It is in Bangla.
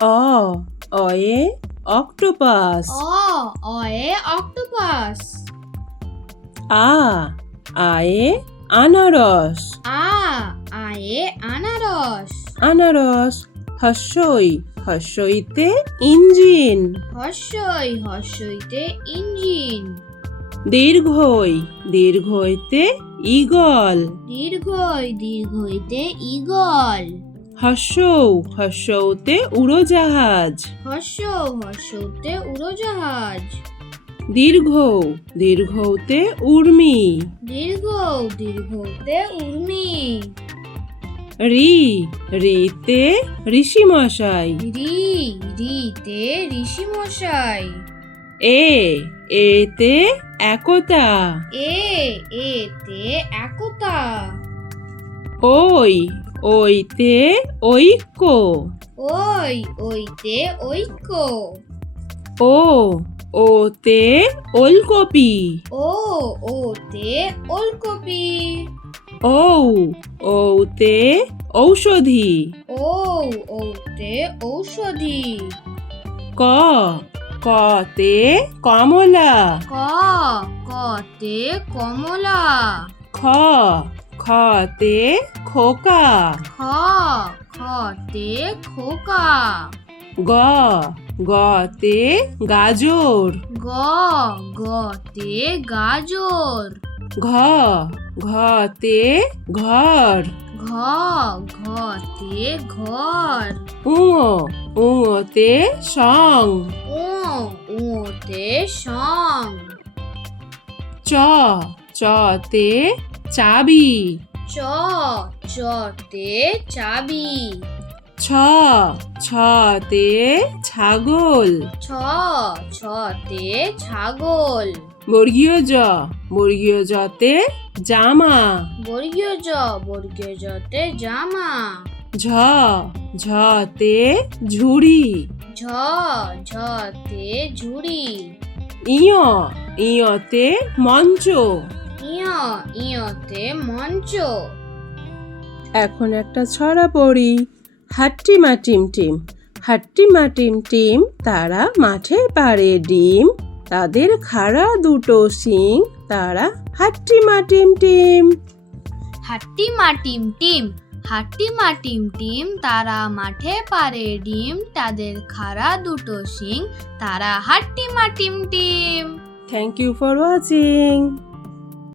অ অয়ে অক্টোপাস। অয়ে অক্টোপাস। আ আয়ে আনারস। আয়ে আনারস। আনারস। হস্যই হস্যইতে ইঞ্জিন। হর্ষইতে ইঞ্জিন। দীর্ঘই দীর্ঘইতে ঈগল। দীর্ঘইতে ঈগল। হস্যৌতে উড়োজাহাজ। হর্ষতে উড়োজাহাজ। দীর্ঘৌতে উর্মি। দীর্ঘতে উর্মি। রিতে ঋষিমশাই। রিতে ঋষিমশাই। এতে একতা। এতে একতা। ওইতে ঐক্য। ওইতে ঐক্য। ওতে ওলকপি। ওতে ওলকপি। ঔতে ঔষধি। ওতে ঔষধি। কতে কমলা। কতে কমলা। খতে খোকা। খতে খোকা। গতে গাজর। গতে গাজর। ঘতে ঘর। ঘতে ঘর। উঙোতে সং। উতে সং। চতে চাবি। চতে চাবি। ছতে ছাগল। ছতে ছাগল। বর্গীয় জতে জামা। বর্গীয় জতে জামা। ঝতে ঝুড়ি। ঝতে ঝুড়ি। ইয়তে মঞ্চ। ইয়তে মঞ্চ। এখন একটা ছড়া পড়ি। হাট্টিমা টিম টিম। হাট্টিমা টিম টিম তারা মাঠে পাড়ে ডিম। তাদের খাড়া দুটো শিং। তারা হাট্টিমা টিম টিম। হাট্টিমা টিম টিম। হাট্টিমা টিম টিম তারা মাঠে পারে ডিম। তাদের খাড়া দুটো শিং। তারা হাট্টিমা টিম টিম। Thank you for watching.